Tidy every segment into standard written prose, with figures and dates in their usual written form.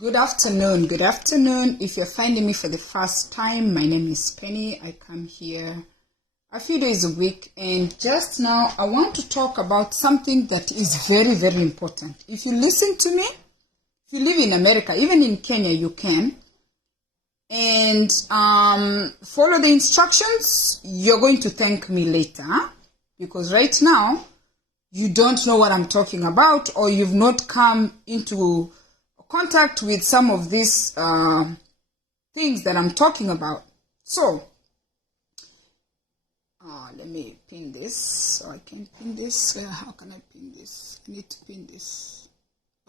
Good afternoon. Good afternoon. If you're finding me for the first time, my name is Penny. I come here a few days a week, and just now I want to talk about something that is very, very important. If you listen to me, if you live in America, even in Kenya, you can, and follow the instructions, you're going to thank me later, because right now you don't know what I'm talking about, or you've not come into contact with some of these things that I'm talking about. So, let me pin this so I can pin this. How can I pin this? I need to pin this.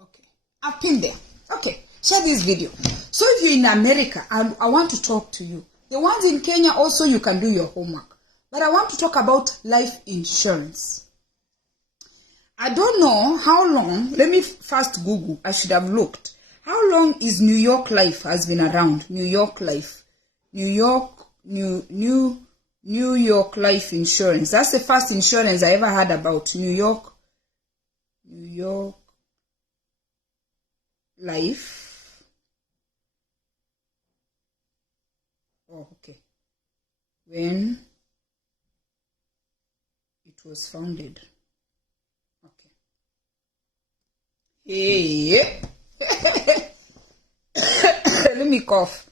Okay, I've pinned there. Okay, share this video. So if you're in America, I want to talk to you. The ones in Kenya also, you can do your homework. But I want to talk about life insurance. I don't know how long. Let me first Google. I should have looked. How long is New York Life has been around? New York Life. New York Life Insurance. That's the first insurance I ever heard about. New York Life. Oh, okay. When it was founded. Hey. Let me cough.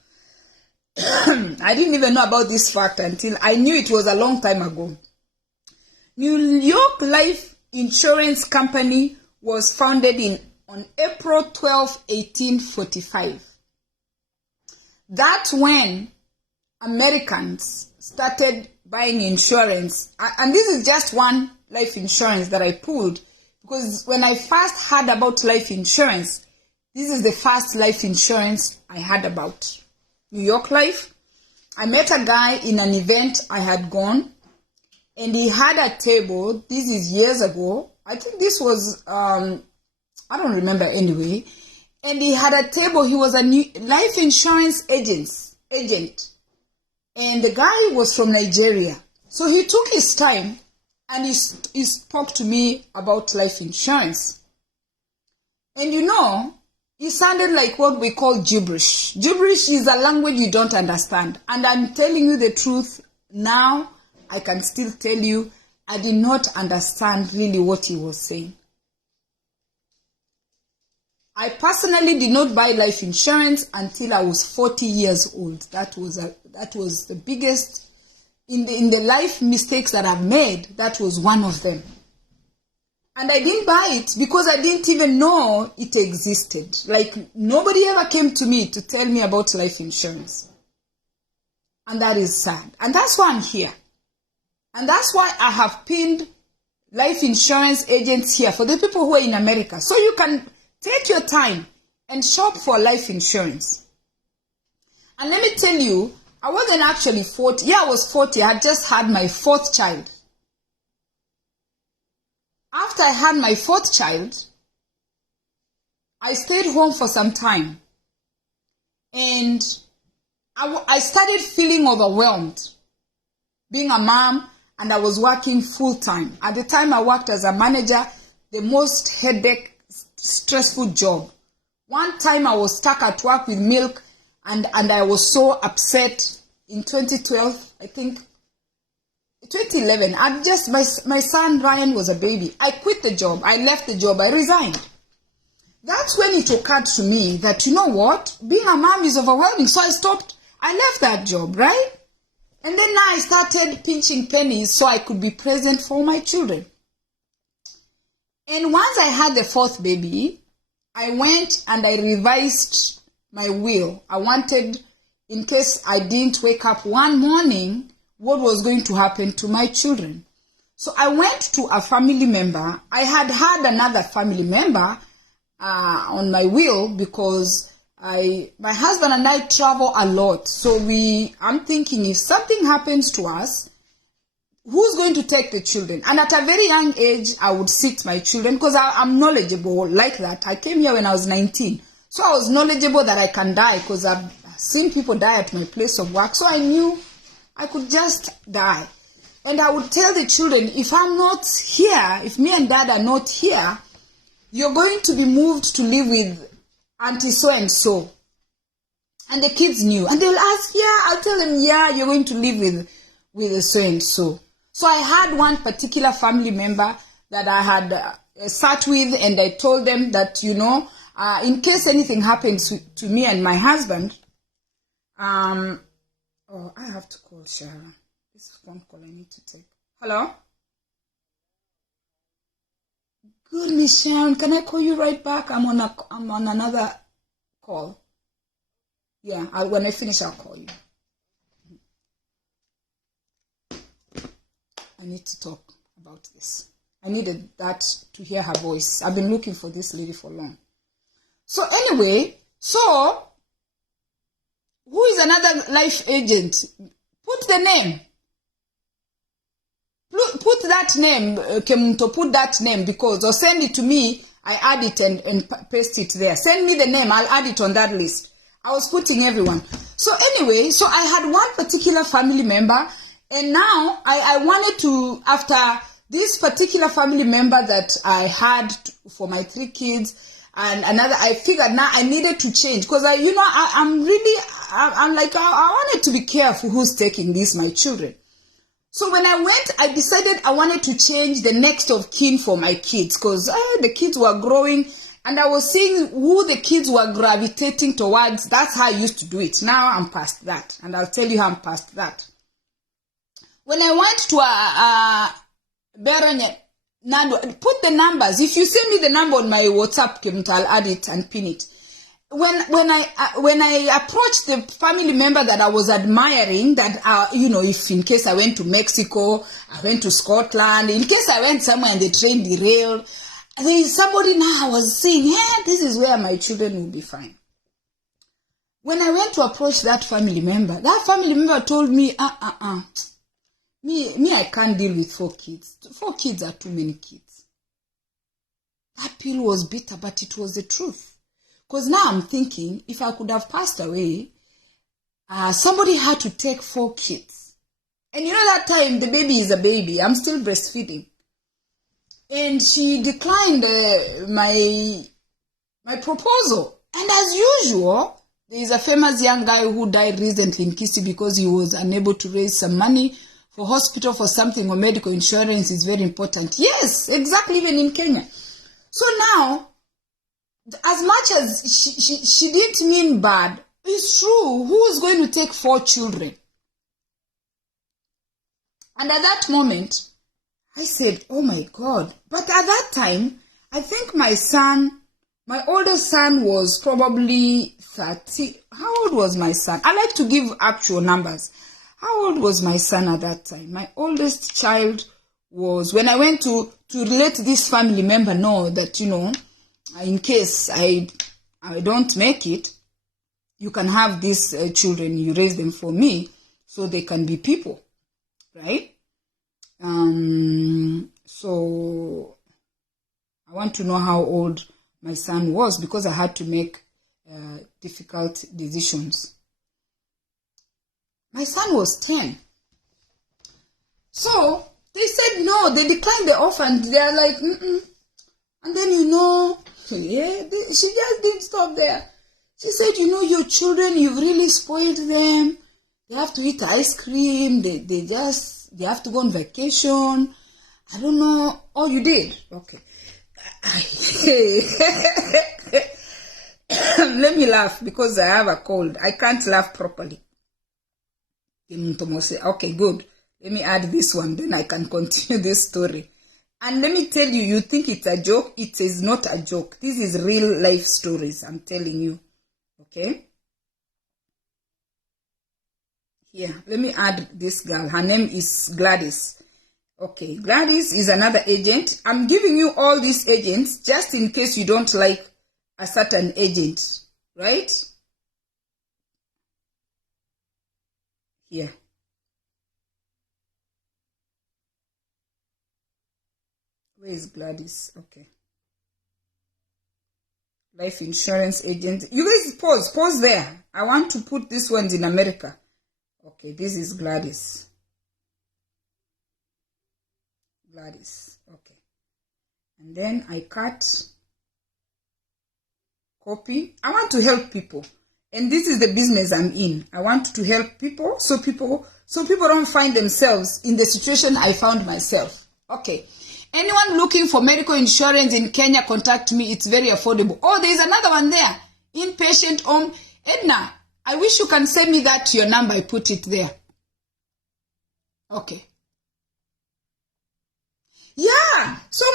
I didn't even know about this fact until I knew it was a long time ago. New York Life Insurance Company was founded on April 12, 1845. That's when Americans started buying insurance. And this is just one life insurance that I pulled, because when I first heard about life insurance, this is the first life insurance I heard about. New York Life. I met a guy in an event I had gone, and he had a table. This is years ago. I think this was, I don't remember anyway. And he had a table. He was a new life insurance agent. And the guy was from Nigeria. So he took his time and he spoke to me about life insurance. And you know, it sounded like what we call gibberish. Gibberish is a language you don't understand. And I'm telling you the truth now. I can still tell you I did not understand really what he was saying. I personally did not buy life insurance until I was 40 years old. That was the biggest in the life mistakes that I've made. That was one of them. And I didn't buy it because I didn't even know it existed. Like, nobody ever came to me to tell me about life insurance. And that is sad. And that's why I'm here. And that's why I have pinned life insurance agents here for the people who are in America. So you can take your time and shop for life insurance. And let me tell you, I wasn't actually 40. Yeah, I was 40. I had just had my fourth child. After I had my fourth child, I stayed home for some time. And I started feeling overwhelmed. Being a mom, and I was working full time. At the time I worked as a manager, the most headache, stressful job. One time I was stuck at work with milk, and I was so upset in 2012, I think. 2011, my son Ryan was a baby. I quit the job. I left the job. I resigned. That's when it occurred to me that, you know what? Being a mom is overwhelming. So I stopped. I left that job, right? And then now I started pinching pennies so I could be present for my children. And once I had the fourth baby, I went and I revised my will. I wanted, in case I didn't wake up one morning, what was going to happen to my children. So I went to a family member. I had another family member on my will because my husband and I travel a lot. So I'm thinking, if something happens to us, who's going to take the children? And at a very young age, I would sit my children because I'm knowledgeable like that. I came here when I was 19. So I was knowledgeable that I can die because I've seen people die at my place of work. So I knew I could just die. And I would tell the children, if I'm not here, if me and dad are not here, you're going to be moved to live with Auntie so and so. And the kids knew. And they'll ask, yeah, I'll tell them, yeah, you're going to live with so and so. So I had one particular family member that I had sat with, and I told them that, in case anything happens to me and my husband, I have to call Sharon. This is a phone call I need to take. Hello? Goodness, Sharon, can I call you right back? I'm on another call. Yeah, when I finish, I'll call you. I need to talk about this. I needed that to hear her voice. I've been looking for this lady for long. So anyway, who is another life agent? Put the name. Put that name, Kemunto, put that name, because, or send it to me, I add it and paste it there. Send me the name, I'll add it on that list. I was putting everyone. So anyway, so I had one particular family member, and now I wanted to, after this particular family member that I had for my 3 kids, and another, I figured now I needed to change, because I wanted to be careful who's taking these, my children. So when I went, I decided I wanted to change the next of kin for my kids, because the kids were growing, and I was seeing who the kids were gravitating towards. That's how I used to do it. Now I'm past that, and I'll tell you how I'm past that. When I went to Berenye, Nando, put the numbers. If you send me the number on my WhatsApp, I'll add it and pin it. When I approached the family member that I was admiring, that if in case I went to Mexico, I went to Scotland, in case I went somewhere and the train derailed, there is somebody now I was saying, this is where my children will be fine. When I went to approach that family member told me, me I can't deal with 4 kids. 4 kids are too many kids. That pill was bitter, but it was the truth. Because now I'm thinking, if I could have passed away, somebody had to take 4 kids. And that time, the baby is a baby. I'm still breastfeeding. And she declined my proposal. And as usual, there is a famous young guy who died recently in Kisii because he was unable to raise some money for hospital for something, or medical insurance is very important. Yes, exactly, even in Kenya. So now, as much as she didn't mean bad, it's true. Who is going to take 4 children? And at that moment, I said, oh my God. But at that time, I think my oldest son was probably 30. How old was my son? I like to give actual numbers. How old was my son at that time? My oldest child was, when I went to let this family member know that, in case I don't make it, you can have these children, you raise them for me so they can be people, right? So I want to know how old my son was, because I had to make difficult decisions. My son was 10. So they said no, they declined the offer, and they're like, And then, she just didn't stop there. She said, your children, you've really spoiled them. They have to eat ice cream. They have to go on vacation. I don't know. Oh, you did? Okay. Let me laugh because I have a cold. I can't laugh properly. Okay, good. Let me add this one, then I can continue this story. And let me tell you, you think it's a joke? It is not a joke. This is real life stories, I'm telling you. Okay? Here, let me add this girl. Her name is Gladys. Okay, Gladys is another agent. I'm giving you all these agents just in case you don't like a certain agent, right? Here. Where is Gladys? Okay. Life insurance agent. You guys pause there. I want to put this ones in America. Okay, this is Gladys. Gladys. Okay. And then I cut Copy. I want to help people. And this is the business I'm in. I want to help people so people don't find themselves in the situation I found myself. Okay. Anyone looking for medical insurance in Kenya, contact me. It's very affordable. Oh, there's another one there. Inpatient home. Edna, I wish you can send me that to your number. I put it there. Okay. Yeah. So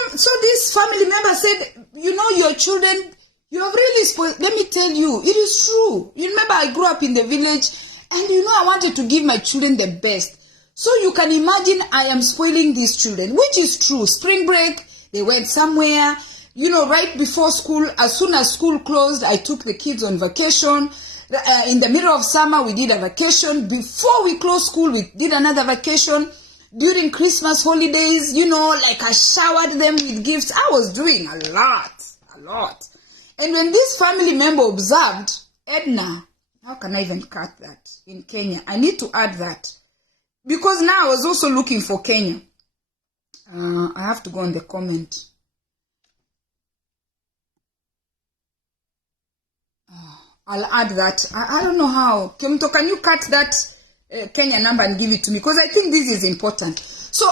this family member said, you know, your children, you have really spoiled. Let me tell you, it is true. You remember I grew up in the village and you know I wanted to give my children the best. So you can imagine I am spoiling these children, which is true. Spring break, they went somewhere, you know, right before school. As soon as school closed, I took the kids on vacation. In the middle of summer, we did a vacation. Before we closed school, we did another vacation. During Christmas holidays, you know, like I showered them with gifts. I was doing a lot. And when this family member observed, Edna, how can I even cut that in Kenya? I need to add that. Because now I was also looking for Kenya. I have to go on the comment. I'll add that. I don't know how. Kemto, can you cut that Kenya number and give it to me? Because I think this is important. So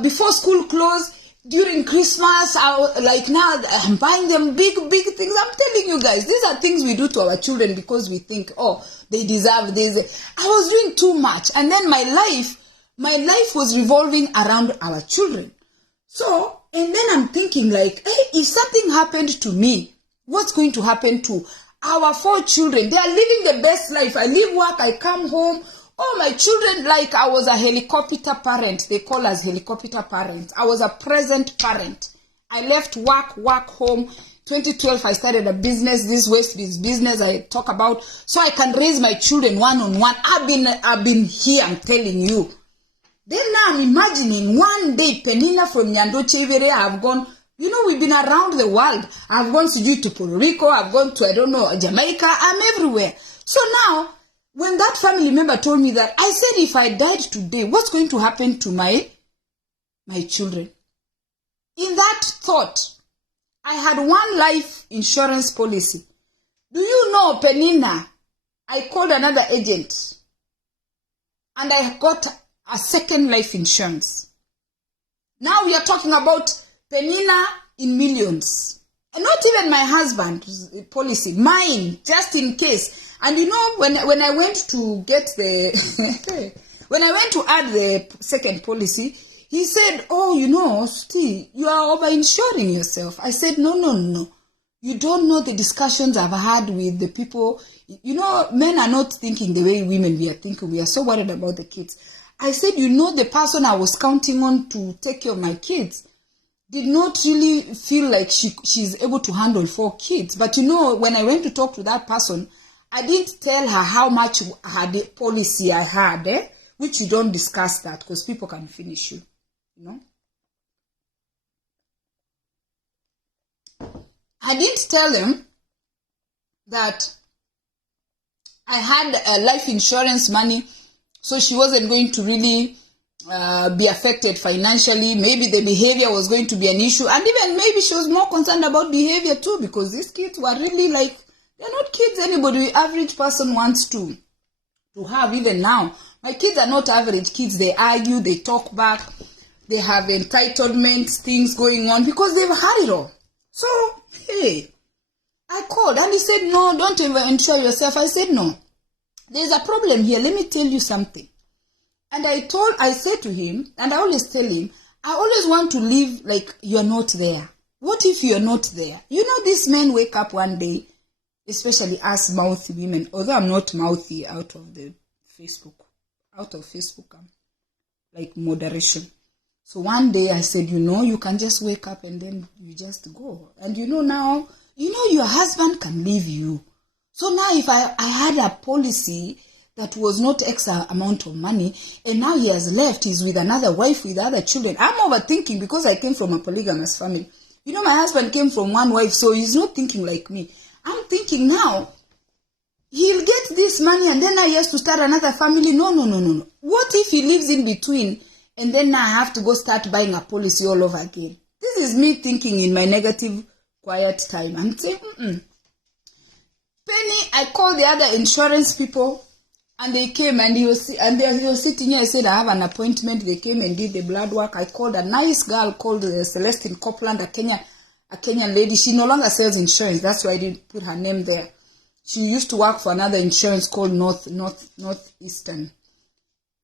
before school closed, during Christmas, like now, I'm buying them big things. I'm telling you guys, these are things we do to our children because we think, oh, they deserve this. I was doing too much. And then my life was revolving around our children. So, and then I'm thinking like, hey, if something happened to me, what's going to happen to our 4 children? They are living the best life. I leave work, I come home. Oh, my children, like I was a helicopter parent. They call us helicopter parents. I was a present parent. I left work home. 2012, I started a business, this Westbees business I talk about, so I can raise my children one-on-one. I've been here, I'm telling you. Then now I'm imagining one day Penina from Nyando Chevere, I've gone, you know, we've been around the world. I've gone to Puerto Rico, I've gone to, I don't know, Jamaica, I'm everywhere. So now, when that family member told me that, I said, if I died today, what's going to happen to my children? In that thought, I had one life insurance policy. Do you know, Penina, I called another agent and I got a second life insurance. Now we are talking about Penina in millions. And not even my husband's policy, mine, just in case. And you know, when I went to get the, when I went to add the second policy, he said, oh, you know, Steve, you are over-insuring yourself. I said, no. You don't know the discussions I've had with the people. You know, men are not thinking the way women we are thinking. We are so worried about the kids. I said, you know, the person I was counting on to take care of my kids did not really feel like she's able to handle 4 kids. But you know, when I went to talk to that person, I didn't tell her how much the policy I had, which you don't discuss that because people can finish you, you know. I didn't tell them that I had life insurance money, so she wasn't going to really be affected financially. Maybe the behavior was going to be an issue, and even maybe she was more concerned about behavior too, because these kids were really like, they're not kids anybody average person wants to have. Even now, my kids are not average kids. They argue, they talk back, they have entitlements, things going on because they've had it all. So, hey, I called and he said, no, don't insure yourself. I said, no, there's a problem here. Let me tell you something. And I said to him, and I always tell him, I always want to live like you're not there. What if you're not there? You know, these men wake up one day, especially us mouthy women, although I'm not mouthy out of Facebook, like moderation. So one day I said, you know, you can just wake up and then you just go. And you know now, you know your husband can leave you. So now if I had a policy that was not X amount of money, and now he has left, he's with another wife, with other children. I'm overthinking because I came from a polygamous family. You know, my husband came from one wife, so he's not thinking like me. I'm thinking now, he'll get this money and then now he has to start another family. No. What if he lives in between and then now I have to go start buying a policy all over again? This is me thinking in my negative, quiet time. I'm saying, I called the other insurance people, and they came, and he was sitting here. I said, I have an appointment. They came and did the blood work. I called a nice girl called Celestine Copeland, a Kenyan lady. She no longer sells insurance. That's why I didn't put her name there. She used to work for another insurance called Northeastern.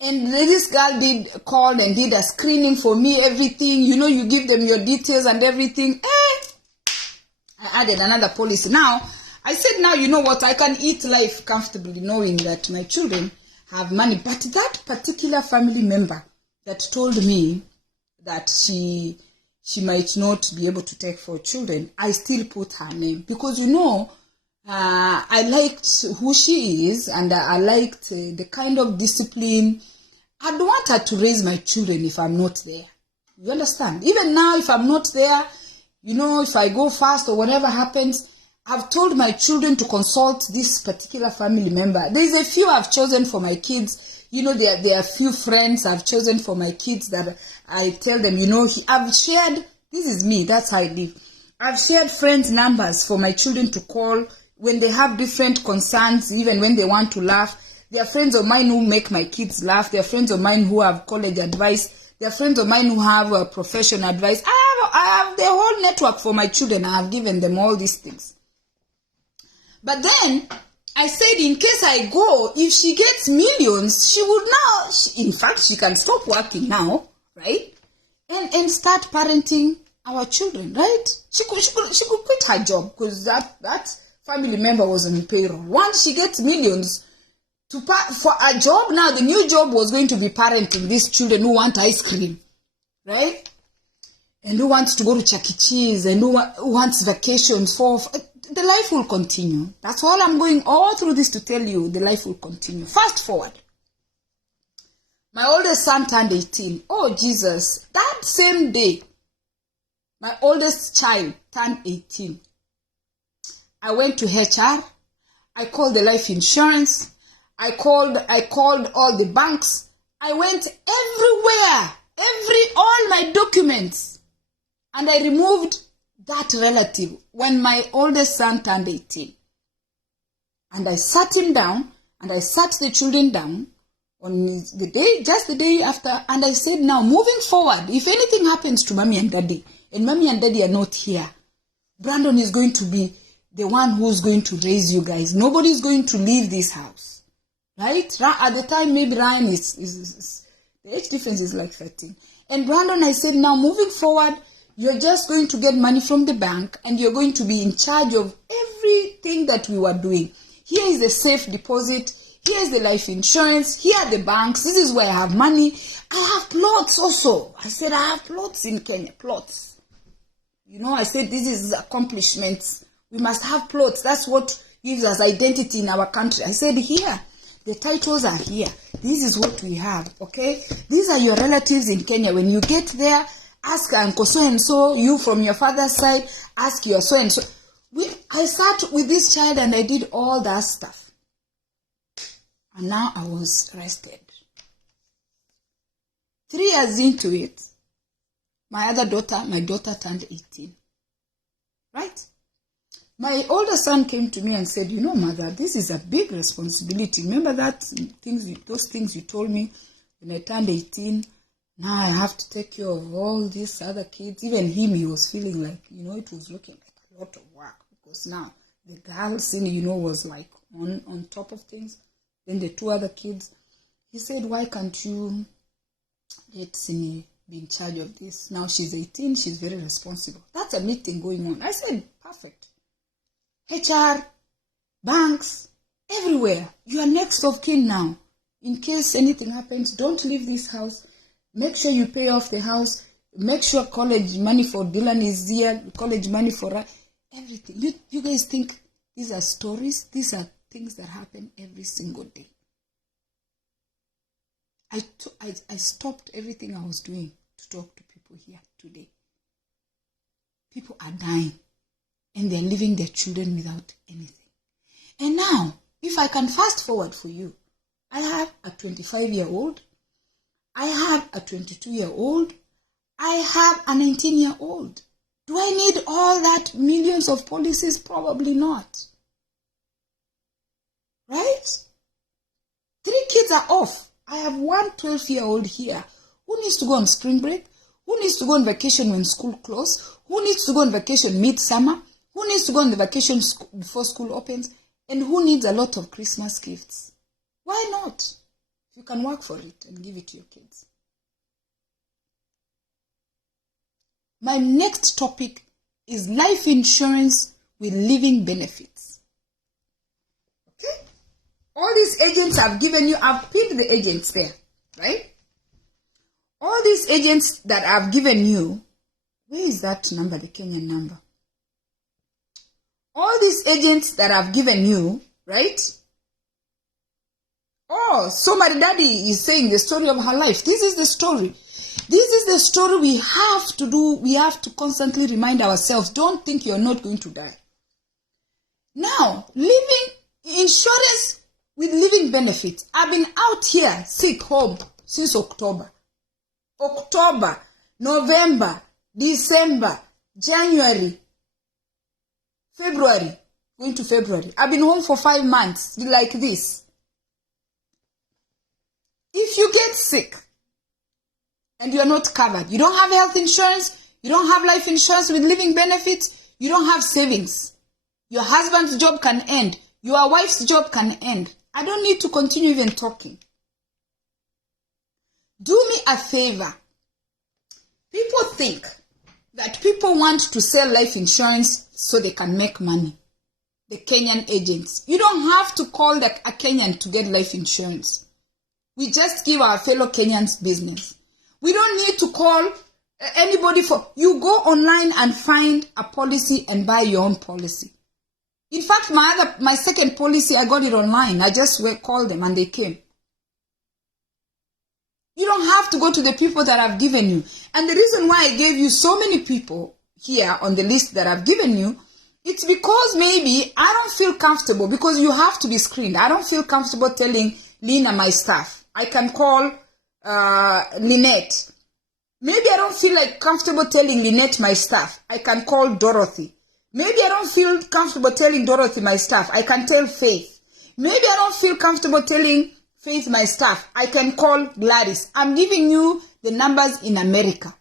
And this girl called and did a screening for me, everything. You know, you give them your details and everything. I added another policy. Now, I said, now, you know what? I can eat life comfortably knowing that my children have money. But that particular family member that told me that she might not be able to take 4 children, I still put her name. Because, you know, I liked who she is, and I liked the kind of discipline. I don't want her to raise my children if I'm not there. You understand? Even now, if I'm not there, you know, if I go fast or whatever happens, I've told my children to consult this particular family member. There's a few I've chosen for my kids. You know, there are a few friends I've chosen for my kids that I tell them, you know, I've shared, this is me, that's how I live. I've shared friends' numbers for my children to call when they have different concerns, even when they want to laugh. There are friends of mine who make my kids laugh. There are friends of mine who have college advice. There are friends of mine who have professional advice. I have the whole network for my children. I have given them all these things. But then, I said, in case I go, if she gets millions, she would now, in fact, she can stop working now, right? And start parenting our children, right? She could quit her job because that family member was on payroll. Once she gets millions for a job, now the new job was going to be parenting these children who want ice cream, right? And who wants to go to Chuck E. Cheese, and who wants vacations for... The life will continue. That's all I'm going all through this to tell you. The life will continue. Fast forward. My oldest son turned 18. Oh, Jesus. That same day, my oldest child turned 18. I went to HR. I called the life insurance. I called all the banks. I went everywhere. All my documents. And I removed that relative when my oldest son turned 18. And I sat him down, and I sat the children down on the day after, and I said, now moving forward, if anything happens to mommy and daddy, and mommy and daddy are not here, Brandon is going to be the one who's going to raise you guys. Nobody's going to leave this house. Right? At the time, maybe Ryan is the age difference is like 13. And Brandon, I said, now moving forward, you're just going to get money from the bank, and you're going to be in charge of everything that we were doing. Here is the safe deposit. Here is the life insurance. Here are the banks. This is where I have money. I have plots also. I said, I have plots in Kenya. Plots. You know, I said, this is accomplishments. We must have plots. That's what gives us identity in our country. I said, here. The titles are here. This is what we have. Okay? These are your relatives in Kenya. When you get there, ask Uncle so-and-so, you from your father's side, ask your so-and-so. I sat with this child and I did all that stuff. And now I was rested. 3 years into it, my daughter turned 18. Right? My older son came to me and said, you know, mother, this is a big responsibility. Remember those things you told me when I turned 18? Now I have to take care of all these other kids. Even him, he was feeling like, you know, it was looking like a lot of work. Because now the girl, you know, was like on top of things. Then the 2 other kids. He said, why can't you let Sini be in charge of this? Now she's 18, she's very responsible. That's a meeting going on. I said, perfect. HR, banks, everywhere. You are next of kin now. In case anything happens, don't leave this house. Make sure you pay off the house. Make sure college money for Dylan is here. College money for everything. You guys think these are stories? These are things that happen every single day. I stopped everything I was doing to talk to people here today. People are dying. And they're leaving their children without anything. And now, if I can fast forward for you, I have a 25-year-old. I have a 22-year-old. I have a 19-year-old. Do I need all that millions of policies? Probably not. I have one 12-year-old here who needs to go on spring break, who needs to go on vacation when school closes, who needs to go on vacation mid-summer, who needs to go on the vacation before school opens, and who needs a lot of Christmas gifts. Why not? You can work for it and give it to your kids. My next topic is life insurance with living benefits. Okay? All these agents I've given you, I've pinned the agents there, right? All these agents that I've given you, where is that number, the Kenyan number? All these agents that I've given you, right? Oh, so my daddy is saying the story of her life. This is the story. This is the story we have to do. We have to constantly remind ourselves. Don't think you're not going to die. Now, living insurance with living benefits. I've been out here sick home since October. October, November, December, January, February, going to February. I've been home for 5 months like this. If you get sick and you are not covered, you don't have health insurance, you don't have life insurance with living benefits, you don't have savings. Your husband's job can end. Your wife's job can end. I don't need to continue even talking. Do me a favor. People think that people want to sell life insurance so they can make money. The Kenyan agents. You don't have to call a Kenyan to get life insurance. We just give our fellow Kenyans business. We don't need to call anybody for... You go online and find a policy and buy your own policy. In fact, my second policy, I got it online. I just called them and they came. You don't have to go to the people that I've given you. And the reason why I gave you so many people here on the list that I've given you, it's because maybe I don't feel comfortable, because you have to be screened. I don't feel comfortable telling Lena my stuff. I can call Lynette. Maybe I don't feel like comfortable telling Lynette my stuff. I can call Dorothy. Maybe I don't feel comfortable telling Dorothy my stuff. I can tell Faith. Maybe I don't feel comfortable telling Faith my stuff. I can call Gladys. I'm giving you the numbers in America.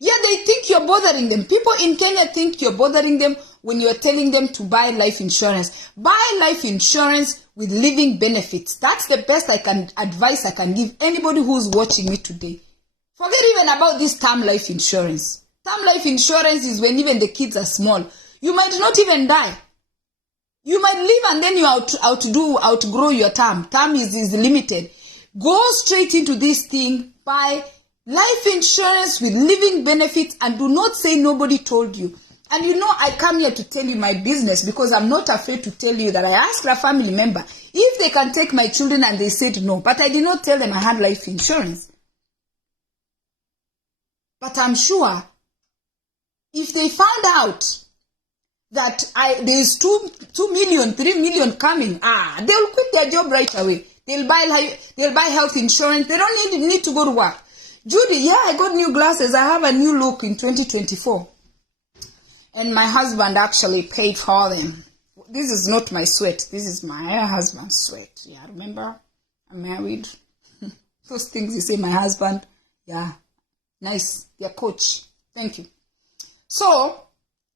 Yeah, they think you're bothering them. People in Kenya think you're bothering them when you're telling them to buy life insurance. Buy life insurance with living benefits. That's the best advice I can give anybody who's watching me today. Forget even about this term life insurance. Term life insurance is when even the kids are small. You might not even die. You might live and then you outgrow your term. Term is limited. Go straight into this thing. Buy life insurance with living benefits and do not say nobody told you. And you know, I come here to tell you my business because I'm not afraid to tell you that I asked a family member if they can take my children and they said no. But I did not tell them I had life insurance. But I'm sure if they found out that there's 2 million, 3 million coming, they'll quit their job right away. They'll buy health insurance. They don't need to go to work. Judy, yeah, I got new glasses. I have a new look in 2024. And my husband actually paid for them. This is not my sweat. This is my husband's sweat. Yeah, remember? I'm married. Those things you say, my husband. Yeah, nice. Your coach. Thank you. So,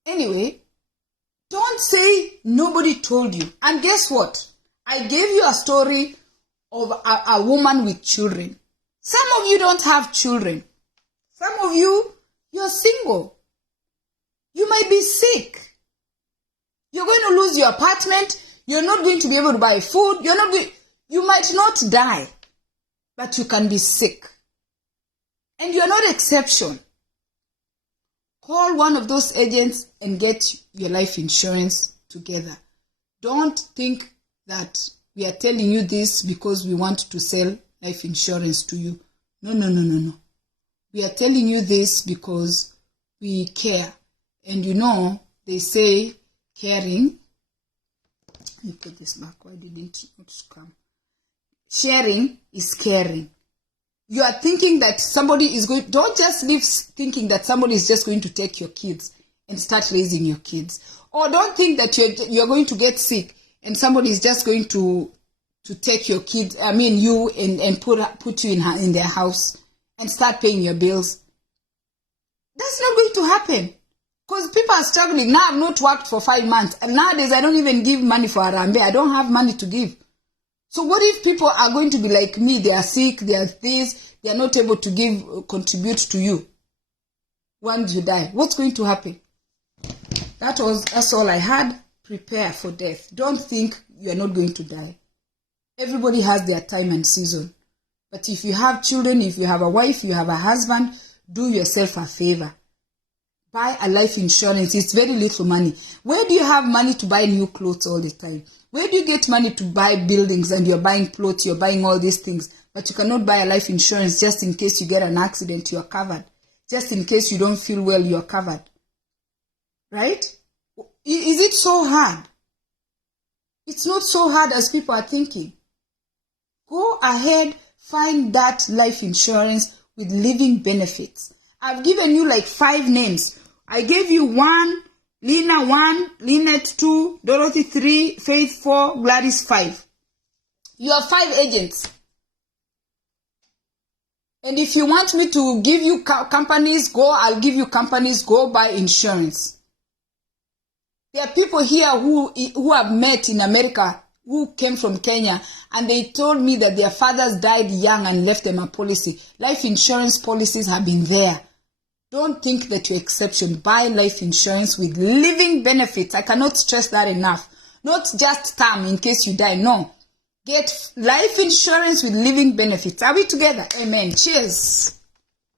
anyway, don't say nobody told you. And guess what? I gave you a story of a woman with children. Some of you don't have children. Some of you, you're single. You might be sick. You're going to lose your apartment. You're not going to be able to buy food. You might not die, but you can be sick. And you're not exception. Call one of those agents and get your life insurance together. Don't think that we are telling you this because we want to sell life insurance to you. No. We are telling you this because we care. And you know, they say caring. Let me put this back. Why didn't it come? Sharing is caring. You are thinking that somebody is going... Don't just live thinking that somebody is just going to take your kids and start raising your kids. Or don't think that you're going to get sick and somebody is just going to to take your kids, you, and put you in their house and start paying your bills. That's not going to happen. Because people are struggling. Now I've not worked for 5 months. And nowadays I don't even give money for Arambe. I don't have money to give. So what if people are going to be like me? They are sick, they are this, they are not able to contribute to you once you die. What's going to happen? That's all I had. Prepare for death. Don't think you are not going to die. Everybody has their time and season. But if you have children, if you have a wife, you have a husband, do yourself a favor. Buy a life insurance. It's very little money. Where do you have money to buy new clothes all the time? Where do you get money to buy buildings and you're buying plots, you're buying all these things, but you cannot buy a life insurance just in case you get an accident, you're covered. Just in case you don't feel well, you're covered. Right? Is it so hard? It's not so hard as people are thinking. Go ahead, find that life insurance with living benefits. I've given you like 5 names. I gave you 1, Lena 1, Lynette 2, Dorothy 3, Faith 4, Gladys 5. You have 5 agents. And if you want me to give you companies, I'll give you companies, go buy insurance. There are people here who have met in America, who came from Kenya, and they told me that their fathers died young and left them a policy. Life insurance policies have been there. Don't think that you're exception. Buy life insurance with living benefits. I cannot stress that enough. Not just term in case you die. No. Get life insurance with living benefits. Are we together? Amen. Cheers.